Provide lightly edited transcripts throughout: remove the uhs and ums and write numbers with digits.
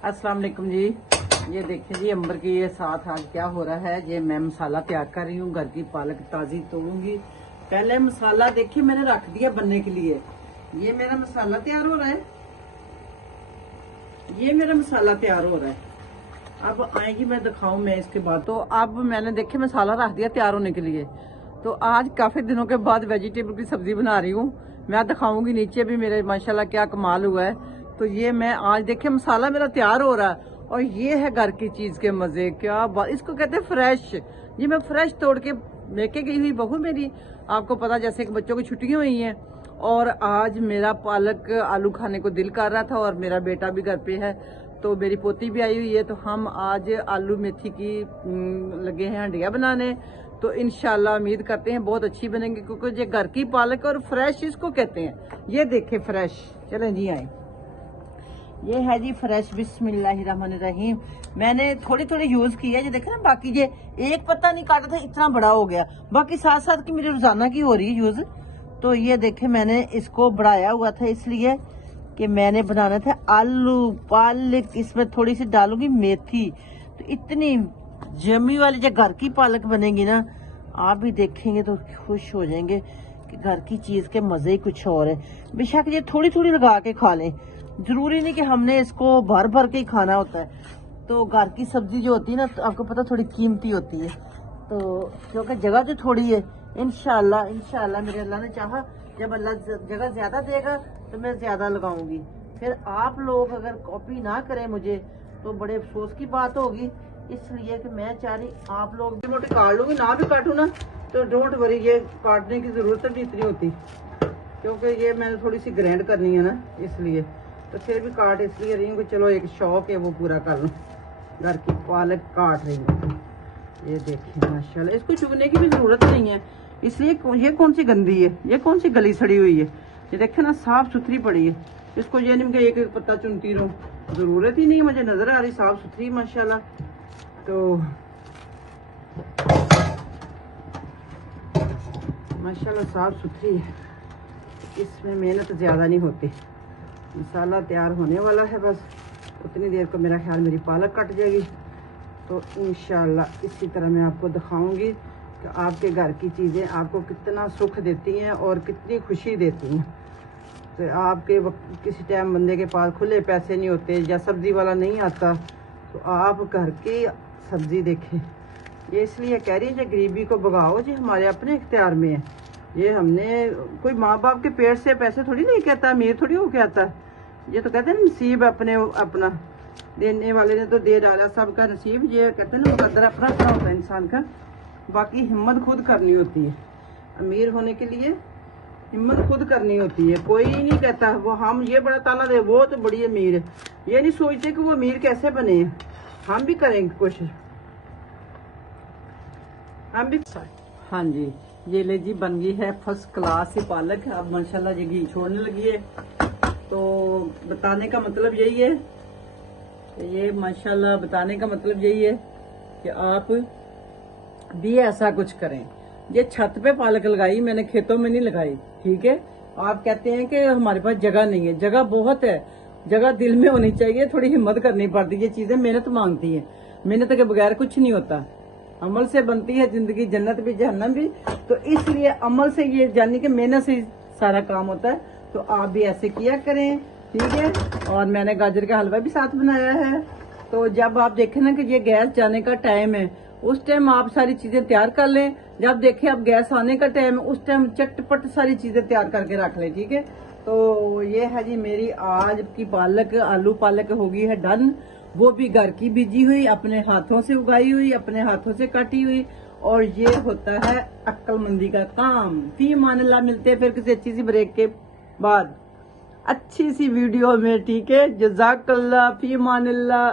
अस्सलाम वालेकुम जी। ये देखिए जी अंबर के ये साथ आज क्या हो रहा है। ये मैं मसाला तैयार कर रही हूँ। घर की पालक ताज़ी तोड़ूंगी। पहले मसाला देखिए मैंने रख दिया बनने के लिए। ये मेरा मसाला तैयार हो रहा है। ये मेरा मसाला तैयार हो रहा है। अब आएगी मैं दिखाऊं मैं इसके बाद। तो अब मैंने देखे मसाला रख दिया तैयार होने के लिए। तो आज काफी दिनों के बाद वेजिटेबल की सब्जी बना रही हूँ। मैं दिखाऊंगी नीचे भी मेरे माशाल्लाह क्या कमाल हुआ है। तो ये मैं आज देखिए मसाला मेरा तैयार हो रहा है। और ये है घर की चीज के मजे। क्या इसको कहते हैं फ्रेश। ये मैं फ्रेश तोड़ के लेके गई हुई बहू मेरी। आपको पता जैसे कि बच्चों की छुट्टियां हुई हैं और आज मेरा पालक आलू खाने को दिल कर रहा था और मेरा बेटा भी घर पे है तो मेरी पोती भी आई हुई है। तो हम आज आलू मेथी की लगे हैं हंडिया बनाने। तो इंशाल्लाह उम्मीद करते हैं बहुत अच्छी बनेंगी क्योंकि ये घर की पालक और फ्रेश इसको कहते हैं। ये देखे फ्रेश। चलें जी आए। ये है जी फ्रेश। बिस्मिल्लाहिर्रहमानिर्रहीम। मैंने थोड़ी थोड़ी यूज की है। ये देखे ना बाकी ये एक पत्ता नहीं काटा था इतना बड़ा हो गया। बाकी साथ साथ की मेरी रोजाना की हो रही है यूज। तो ये देखे मैंने इसको बढ़ाया हुआ था इसलिए कि मैंने बनाना था आलू पालक। इसमें थोड़ी सी डालूंगी मेथी। तो इतनी जमी वाली जो घर की पालक बनेगी ना आप भी देखेंगे तो खुश हो जाएंगे कि घर की चीज के मजे ही कुछ और है। बेशक ये थोड़ी थोड़ी लगा के खा लें। जरूरी नहीं कि हमने इसको भर भर के ही खाना होता है। तो घर की सब्जी जो होती है ना तो आपको पता थोड़ी कीमती होती है। तो क्योंकि जगह जो थोड़ी है इंशाल्लाह मेरे अल्लाह ने चाहा जब अल्लाह जगह ज्यादा देगा तो मैं ज्यादा लगाऊंगी। फिर आप लोग अगर कॉपी ना करें मुझे तो बड़े अफसोस की बात होगी। इसलिए कि मैं चाह रही आप लोग मोटे काट लूंगी ना भी काटू ना तो डोंट वरी। ये काटने की जरूरत भी इतनी होती क्योंकि ये मैंने थोड़ी सी ग्राइंड करनी है ना इसलिए। तो फिर भी काट इसलिए रही हूँ कि चलो एक शौक है वो पूरा कर लूँ। घर की पालक काट रही हूँ। ये देखिए माशाल्लाह इसको चुगने की भी जरूरत नहीं है। इसलिए ये कौन सी गंदी है। ये कौन सी गली सड़ी हुई है। ये देखे ना साफ सुथरी पड़ी है। इसको ये नहीं कि एक एक पत्ता चुनती रहूं। जरूरत ही नहीं मुझे नजर आ रही साफ सुथरी माशाल्लाह। तो माशाल्लाह साफ सुथरी है। इसमें मेहनत ज्यादा नहीं होती। मसाला तैयार होने वाला है बस उतनी देर को मेरा ख्याल मेरी पालक कट जाएगी। तो इंशाल्लाह इसी तरह मैं आपको दिखाऊंगी कि आपके घर की चीज़ें आपको कितना सुख देती हैं और कितनी खुशी देती हैं। तो आपके किसी टाइम बंदे के पास खुले पैसे नहीं होते या सब्ज़ी वाला नहीं आता तो आप घर की सब्ज़ी देखें। ये इसलिए कह रही है कि गरीबी को भगाओ जी हमारे अपने इख्तियार में है। ये हमने कोई माँ बाप के पेट से पैसे थोड़ी नहीं कहता अमीर थोड़ी हो के आता। ये तो कहते हैं नसीब अपने अपना देने वाले ने तो दे डाला सबका नसीब। ये कहते हैं ना मुकद्दर अपना अपना होता है इंसान का। बाकी हिम्मत खुद करनी होती है। अमीर होने के लिए हिम्मत खुद करनी होती है। कोई नहीं कहता वो हम ये बड़ा ताना दे वो तो बड़ी अमीर है। ये नहीं सोचते कि वो अमीर कैसे बने हैं। हम भी करेंगे कोशिश। हम भी। हाँ जी ये ले जी बन गई है फर्स्ट क्लास से पालक। अब माशाल्लाह ये घी छोड़ने लगी है। तो बताने का मतलब यही है ये माशाल्लाह बताने का मतलब यही है कि आप भी ऐसा कुछ करें। ये छत पे पालक लगाई मैंने खेतों में नहीं लगाई। ठीक है आप कहते हैं कि हमारे पास जगह नहीं है। जगह बहुत है। जगह दिल में होनी चाहिए। थोड़ी हिम्मत करनी पड़ती है। ये चीजें मेहनत मांगती है। मेहनत के बगैर कुछ नहीं होता। अमल से बनती है जिंदगी जन्नत भी जहन्नम भी। तो इसलिए अमल से ये जानी कि मेहनत से सारा काम होता है। तो आप भी ऐसे किया करें। ठीक है और मैंने गाजर का हलवा भी साथ बनाया है। तो जब आप देखें ना कि ये गैस जाने का टाइम है उस टाइम आप सारी चीजें तैयार कर लें। जब देखें अब गैस आने का टाइम है उस टाइम चटपट सारी चीजें तैयार करके रख लें। ठीक है तो ये है जी मेरी आज की पालक आलू पालक होगी है डन। वो भी घर की बीजी हुई अपने हाथों से उगाई हुई अपने हाथों से काटी हुई। और ये होता है अक्लमंदी का काम। फी मानल्लाह मिलते हैं फिर किसी अच्छी सी ब्रेक के बाद अच्छी सी वीडियो में। ठीक है जज़ाकल्लाह फी मानल्लाह।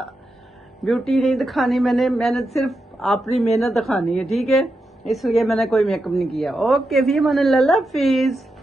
ब्यूटी नहीं दिखानी मैंने सिर्फ अपनी मेहनत दिखानी है। ठीक है इसलिए मैंने कोई मेकअप नहीं किया। ओके फी मानल्लाह अल्लाह हाफिज।